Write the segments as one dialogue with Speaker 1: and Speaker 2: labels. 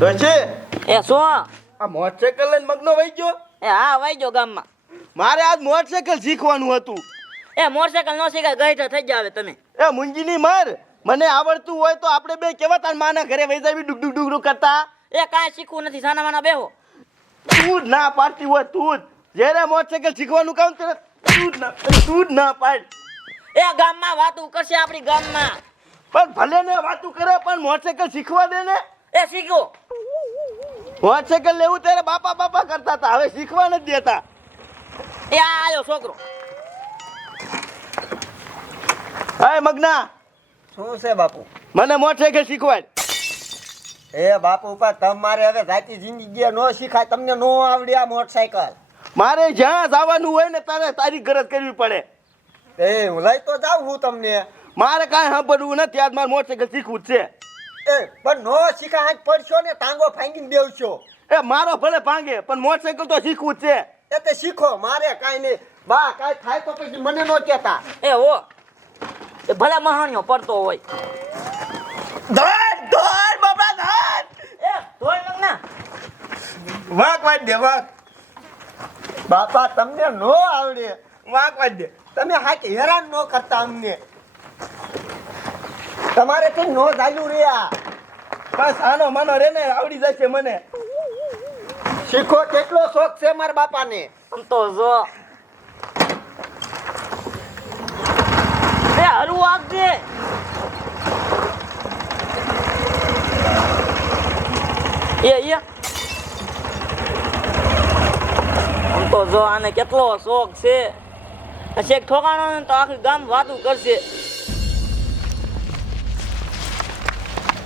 Speaker 1: ડોશી
Speaker 2: એ શું?
Speaker 1: આ મોટરસાયકલ લઈને મગનો વહી ગયો?
Speaker 2: એ હા વહી ગયો ગામમાં.
Speaker 1: મારે આજ મોટરસાયકલ શીખવાનું હતું.
Speaker 2: એ મોટરસાયકલ નો શીખાય ગઈ થઈ જાવે તમે.
Speaker 1: એ મુંજીની માર મને આવડતું હોય તો આપણે બે કેવા તાર માના ઘરે વહી જાવી ડુક ડુક ડુક કરતા?
Speaker 2: એ કાંઈ શીખવું નથી સાના માના બેહો.
Speaker 1: તું જ ના પાડતી હોય તું જ. જ્યારે મોટરસાયકલ શીખવાનું કામ ત્યારે તું જ ના તું જ ના પાડ.
Speaker 2: એ ગામમાં વાતું કરશે આપણી ગામમાં.
Speaker 1: પણ ભલે ને વાતું કરે પણ મોટરસાયકલ શીખવા દે ને.
Speaker 2: એ શીખો.
Speaker 1: મોટરસાયકલ લેવું ત્યારે બાપા બાપા કરતા હતા હવે શીખવા નથી દેતા.
Speaker 2: એ આ આયો છોકરો.
Speaker 1: હાય મગના.
Speaker 3: શું છે બાપુ?
Speaker 1: મને મોટરસાયકલ શીખવાડ?
Speaker 3: એ બાપુ પર તમારે હવે જાતી જિંદગી નો શીખાય તમને નો આવડે આ મોટરસાયકલ.
Speaker 1: મારે જ્યાં જવાનું હોય ને તારે તારી ગરજ કરવી પડે.
Speaker 3: એ હું લઈ તો જાઉં હું તમને.
Speaker 1: મારે કાંઈ સાંભળવું નથી આજ મારે મોટરસાયકલ શીખવું જ છે.
Speaker 3: એ પણ નો શીખા હાથ પડશો ને ટાંગો ફાંગીને બેવશો.
Speaker 1: એ મારો ભલે ભાંગે પણ મોટરસાયકલ તો શીખવું જ છે.
Speaker 3: એ તે શીખો મારે કાંઈ નહીં. બા કાંઈ થાય તો પછી મને નો કહેતા.
Speaker 2: એ હો. એ ભલે મહાણિયો પડતો હોય.
Speaker 1: ધોર ધોર બાબા ધોર
Speaker 2: એ ધોર મંગના
Speaker 1: વાંક વાંચ દે વાંક.
Speaker 3: બાપા તમને નો આવડે.
Speaker 1: વાંક વાંચ દે.
Speaker 3: તમે હાથ હેરાન નો કરતા અમને. તમારે કઈ નો ચાલ્યું રહ્યા
Speaker 1: બસ આનો માનો રે ને, આવડી જશે મને.
Speaker 3: શીખો કેટલો શોખ છે મારા બાપાને.
Speaker 2: આમ તો જો. બે હરવું આપજે એ એ. આમ તો જો આને કેટલો શોખ છે. શેખ ઠોકાણો તો આખું ગામ વાતું કરશે.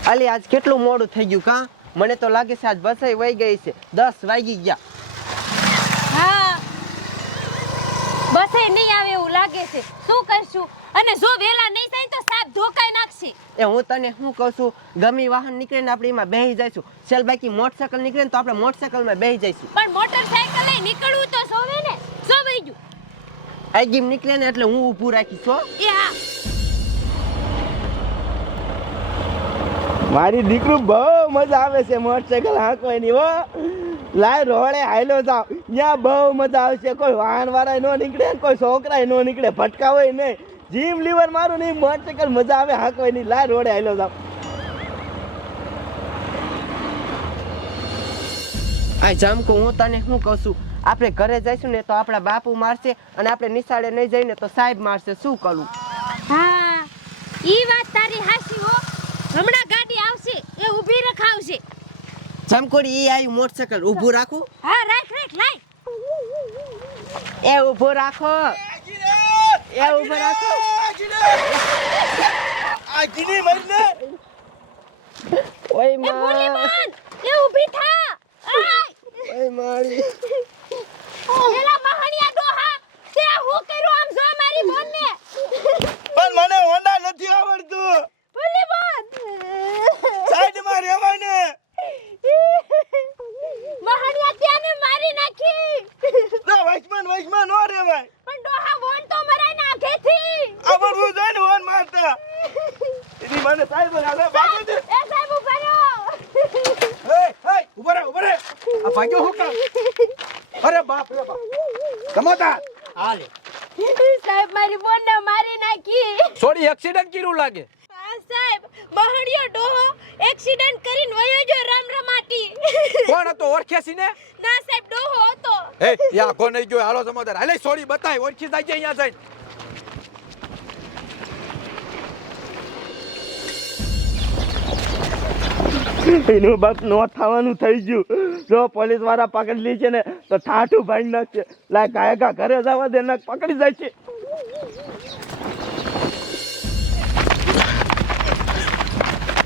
Speaker 4: અલી આજ કેટલું મોડું થઈ ગયું કા? મને તો લાગે છે આજ બસાઈ વહી ગઈ છે. દસ વાગી ગયા.
Speaker 5: હા. બસે નહીં આવે એવું લાગે છે. શું કરશું? અને જો વેલા નહીં થાય તો સાપ ધોકાઈ નાખશે.
Speaker 4: એ હું તને શું કહું છું? ગમે વાહન નીકળે ને આપણે એમાં બેસી જઈશું. ચાલ બાકી મોટરસાયકલ નીકળે ને તો આપણે મોટરસાયકલમાં બેસી જઈશું.
Speaker 5: પણ મોટરસાયકલ નીકળવું તો સોવે ને. સો વઈ ગયું.
Speaker 4: આ ગીમ નીકળે ને એટલે હું ઊભું રાખીશ હો.
Speaker 5: એ હા.
Speaker 1: મારી દીકરું બહુ મજા આવે છે મોટરસાયકલ હાંકવાની હો. લાય રોડે હાઈલો જાવ. ત્યાં બહુ મજા આવશે કોઈ વાહન વાળા નો નીકળે કોઈ છોકરા નો નીકળે ભટકાવે નહીં. જીમ લીવર મારું નહીં મોટરસાયકલ મજા આવે હાંકવાની. લાય રોડે હાઈલો જાવ.
Speaker 4: આ જામકો હું તને શું કહું છું? આપણે ઘરે જઈશું ને તો આપણા બાપુ મારશે અને આપણે નિશાળે નહીં જઈને તો સાહેબ મારશે. શું કરું?
Speaker 5: હા ઈ વાત તારી હાસી હો. હમણાં ઊભી રખાવશે
Speaker 4: જામકોડી ઈ આઈ મોટરસાયકલ. ઊભું રાખું?
Speaker 5: હા રાખ રાખ લાઈ
Speaker 4: એ ઊભો રાખો. એ ઊભું રાખો.
Speaker 1: આ ગીની મરને.
Speaker 4: ઓયમાં.
Speaker 5: એ ઊભી થા.
Speaker 4: ઓય મારી
Speaker 5: એલા મહાણિયા ડોહા તે હું કર્યું આમ જો મારી બોનને
Speaker 1: પણ મને હોન્ડા નથી આવડતું
Speaker 5: બોલી બોલ
Speaker 1: સાઈડમાં રહેવાય ને
Speaker 5: મહાણિયા ત્યાંને મારી નાખી
Speaker 1: ના વૈષ્ણવ વૈષ્ણવ નો રહેવાય
Speaker 5: પણ ડોહા બોન તો મરાઈ નાખેથી
Speaker 1: આવડવું જોઈએ ને હોન એની મને સાહેબ હાલે ભાગો દે
Speaker 5: એ સાહેબ ઊભા રહ્યો
Speaker 6: એ એ ઊભો રે ઊભો રે આ ભાગ્યો હું કામ? અરે બાપ રે બાપ. કમાતા હાલે.
Speaker 5: સાહેબ મારી બોનને મારી નાખી.
Speaker 6: સોરી એક્સિડન્ટ કર્યું લાગે.
Speaker 5: હા સાહેબ મહાણિયો ડોહો એક્સિડન્ટ કરીને વયો ગયો રામ રમાટી.
Speaker 6: કોણ હતો? ઓળખ્યા ને?
Speaker 5: ના સાહેબ ડોહો હતો.
Speaker 6: એ યા કોને જો હાલો સમાધાન હાલે સોરી બતાય. ઓળખી જાય અહીંયા જઈને.
Speaker 1: એનું બાપ નો થવાનું થઈ ગયું. જો પોલીસવાળા પકડી લે છે ને તો ઠાઠું ભાઈ નાખશે. લાય કાયકા ઘરે જવા દે ને પકડી જાય છે.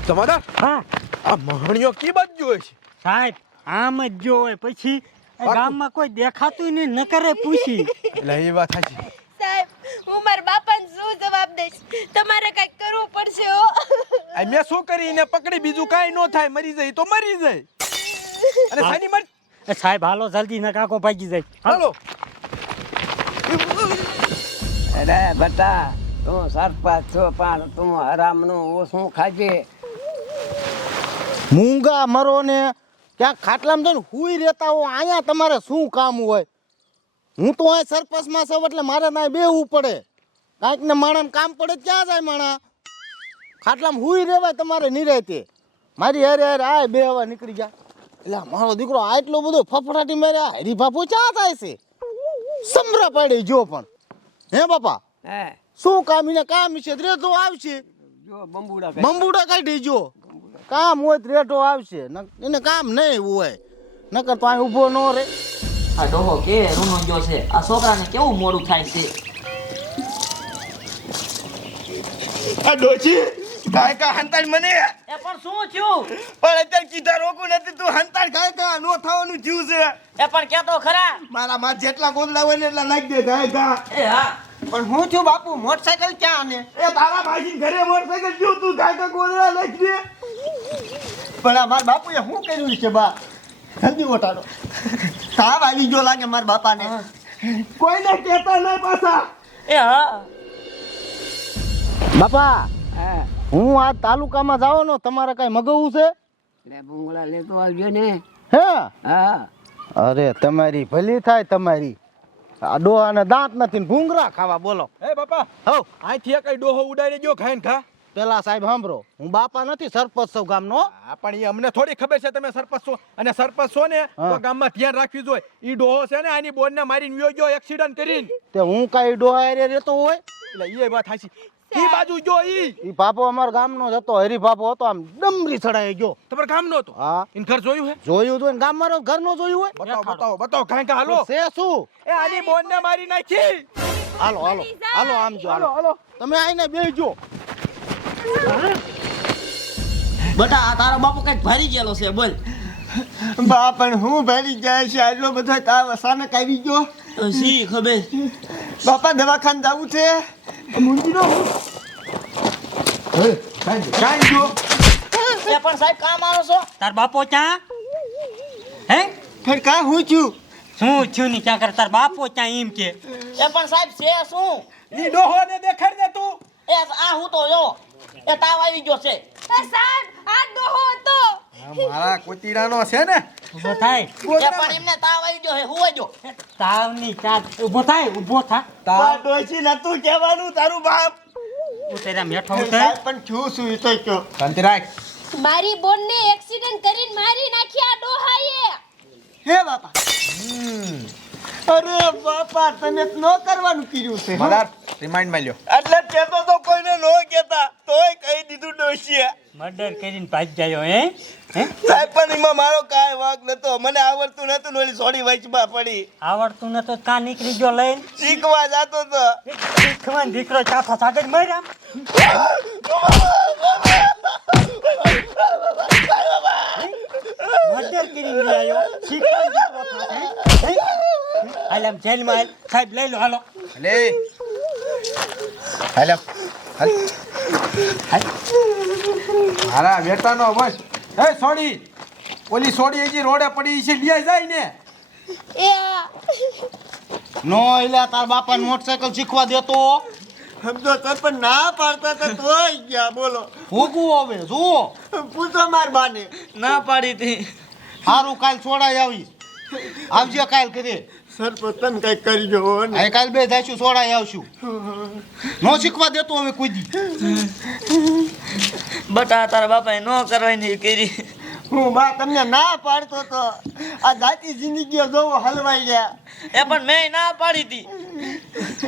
Speaker 6: તમારા?
Speaker 7: હા.
Speaker 6: આ મહણિયો કી બાજુ હોય છે?
Speaker 7: સાહેબ આમ જ જો હોય પછી ગામમાં કોઈ દેખાતું નહીં ન કરે પૂછી.
Speaker 6: એટલે એ વાત સાચી
Speaker 5: સાહેબ હું મારા બાપાને શું જવાબ દઈશ તમારે કંઈક કરવું પડશે હો.
Speaker 6: આ મેં શું કરી એને પકડી. બીજું કાઈ ન થાય. મરી જાય. તો મરી જાય. અને સાની મર
Speaker 7: એ સાહેબ હાલો જલ્દી ને કાકો ભાગી જાય.
Speaker 6: હાલો.
Speaker 8: અરે બટા તું સરપંચ છો પણ તું હરામનું ઓછું ખાજે?
Speaker 9: મૂંગા મરો ને ક્યાંક ખાટલામાં જઈને હુઈ રહેતા હો અહીંયા તમારે શું કામ હોય? હું તો અહીં સરપંચમાં છું એટલે મારે ત્યાં બેવું પડે. કાંઈક ને માણાને કામ પડે ક્યાં જાય માણા? ખાટલામાં હુઈ રહેવાય તમારે નિરાયતે. મારી હારે હારે આય બે હવા નીકળી ગયા. એટલે મારો દીકરો આટલો બધો ફફડાટી મારે આ હરીફાફો ક્યાં થાય છે? સમરા પાડી જો પણ. હે બાપા? શું કામ એને કામ છે રેતો આવશે?
Speaker 8: બંબુડા
Speaker 9: બંબુડા કાઢી જો. કામ હોય રેટો આવશે. એને કામ નહીં હોય. નકર તો અહીં ઊભો ન રહે.
Speaker 2: આ ડોહો કે રૂનો ગયો છે? આ છોકરાને કેવું મોડું થાય છે?
Speaker 9: આ ડોચી કાય કા હંતાડ મને.
Speaker 2: એ પણ શું થયું?
Speaker 9: પણ અત્યારે કીધા રોકું નથી તું હંતાડ કાય કા નો થવાનું જીવ છે.
Speaker 2: એ પણ કેતો ખરા.
Speaker 9: મારા માં જેટલા ગોદડા હોય ને એટલા નાખી દે કાય કા
Speaker 2: એ હા.
Speaker 3: પણ હું છું બાપુ મોટરસાયકલ ક્યાં ને
Speaker 9: એ તારા ભાઈ ઘરે મોટરસાયકલ જો તું કાય કા ગોદડા નાખી દે.
Speaker 3: પણ આ મારા બાપુએ શું કર્યું છે બા? જલ્દી ઓટાડો. તાવ આવી ગયો લાગે મારા બાપાને.
Speaker 9: કોઈને કહેતા નહીં પાછા.
Speaker 2: એ હા.
Speaker 9: બાપા
Speaker 8: હે.
Speaker 9: હું આ તાલુકામાં જાવ ને તમારે કઈ મગવું છે?
Speaker 8: ભૂંગળા લેતો આવજો ને.
Speaker 9: હે?
Speaker 8: હા.
Speaker 9: અરે તમારી ભલી થાય તમારી. આ ડોહાને દાંત નથી ને ભૂંગરા ખાવા બોલો.
Speaker 6: હે બાપા
Speaker 9: હવ
Speaker 6: અહીંથી કઈ ડોહો ઉડાડી ગયો ખાઈને ખા.
Speaker 9: પેલા સાહેબ સાંભળો હું બાપા નથી સરપંચ સૌ ગામનો.
Speaker 6: હા પણ એ અમને થોડી ખબર છે તમે સરપંચ છો. અને સરપંચ છો ને તો ગામમાં ધ્યાન રાખવી જોઈએ. ઈ ડોહો છે ને આની બોનને મારીને વ્યો ગયો એક્સિડન્ટ કરીને.
Speaker 9: તે હું કઈ ડોહા હારે રહેતો હોય?
Speaker 6: એટલે એ વાત હાચી ઈ બાજુ જો ઈ.
Speaker 9: ઈ બાપો અમાર ગામનો જ હતો હરી બાપો હતો આમ ડમરી ચડાઈ ગયો.
Speaker 6: તમારા ગામનો હતો?
Speaker 9: હા.
Speaker 6: ઇન ઘર જોયું હે?
Speaker 9: જોયું તો ગામ મારો ઘર નો જોયું હોય.
Speaker 6: બતાવો બતાવો બતાવો કાંઈ કા હાલો.
Speaker 9: છે શું?
Speaker 6: એ આની બોનને મારી નાખી.
Speaker 9: હાલો હાલો હાલો આમ જો હાલો. હાલો તમે આઈને બેસજો
Speaker 2: બટા આ તારો બાપો કંઈક ભરી ગયેલો છે બોલ.
Speaker 3: બા પણ હું ભરી જાય છે? આટલો બધો તાવ અચાનક આવી ગયો?
Speaker 2: સી ખબર?
Speaker 3: બાપા દવાખાને જવું છે? મૂંગીનો
Speaker 6: કાંઈ જો
Speaker 2: એ પણ સાહેબ કામ આવો છો?
Speaker 7: તાર બાપો ક્યાં? હે?
Speaker 3: ફેર કા હું છું?
Speaker 7: શું છું ને ક્યાં કર? તાર બાપો ક્યાં એમ કે?
Speaker 2: એ પણ સાહેબ છે શું?
Speaker 6: ની ડોહો ને દેખાડ દે તું.
Speaker 2: એ આ હું તો જો એ તાવ આવી ગયો છે.
Speaker 5: એ સાહેબ આ ડોહો હતો.
Speaker 6: મારા કોતીડાનો છે ને
Speaker 7: ઊભો થાય.
Speaker 2: એ પણ એમને તાવ આવી ગયો હું હુવા જો
Speaker 7: તાવની ચાત ઊભો થાય ઊભો થા.
Speaker 9: તાવ. ડોશી નતું કહેવાનું તારું બાપ.
Speaker 7: ઉતર્યા મેઠો ઉતર.
Speaker 3: પણ છું શું તો કયો
Speaker 6: શાંતિ રાખ.
Speaker 5: મારી બોનને એક્સિડન્ટ કરીને મારી નાખી આ ડોહાએ.
Speaker 3: હે બાપા. અરે બાપા તમે ન કરવાનું કીધું છે
Speaker 6: મારા રિમાઇન્ડમાં લ્યો.
Speaker 9: એટલે તે તો તો કોઈને નો કહેતા તોય કહી દીધું ડોશીએ.
Speaker 7: મર્ડર કરીને ભાગ જાયો હે? હે?
Speaker 9: સાહેબ પણ એમાં મારો કાંઈ વાંક નતો. મને આવડતું નતું ને ઓલી સોડી વચમાં પડી.
Speaker 7: આવડતું નતો કા નીકળી ગયો લઈને?
Speaker 9: શીખવા જાતો તો.
Speaker 7: શીખવાન દીકરો ચાફા સાગર મર્યા? મર્ડર કરીને આવ્યો? શીખવા દીકરો હે? હે? હાલ આમ જેલમાં હાલ. સાહેબ લઈ લો હાલો
Speaker 6: લે હાલ હાલ હારા બેટાનો બસ. એ સોડી. ઓલી સોડી હજી રોડે પડી છે. લઈ જાય ને.
Speaker 5: એ આ
Speaker 9: નો એલા તાર બાપાને મોટરસાયકલ શીખવા દેતો
Speaker 3: સમજો તો પણ ના પાડતા તો તોય ગયા બોલો.
Speaker 9: ભૂગવું હવે જુઓ.
Speaker 3: પૂછો માર બાને.
Speaker 2: ના પાડી હતી.
Speaker 9: સારું કાલ છોડાઈ આવી આવજે કાલ કરે
Speaker 3: સરપંચ તમે કંઈક કરજો હો
Speaker 9: હવે કાલ બે જઈશું છોડાઈ આવશું. નો શીખવા દેતો હવે કોઈ દી.
Speaker 2: બટા તારા બાપાએ ન કરવાની કરી.
Speaker 3: હું બા તમને ના પાડતો તો આ જાતિ જિંદગીઓ જોવો હલવાઈ ગયા.
Speaker 2: એ પણ મેં ના પાડી હતી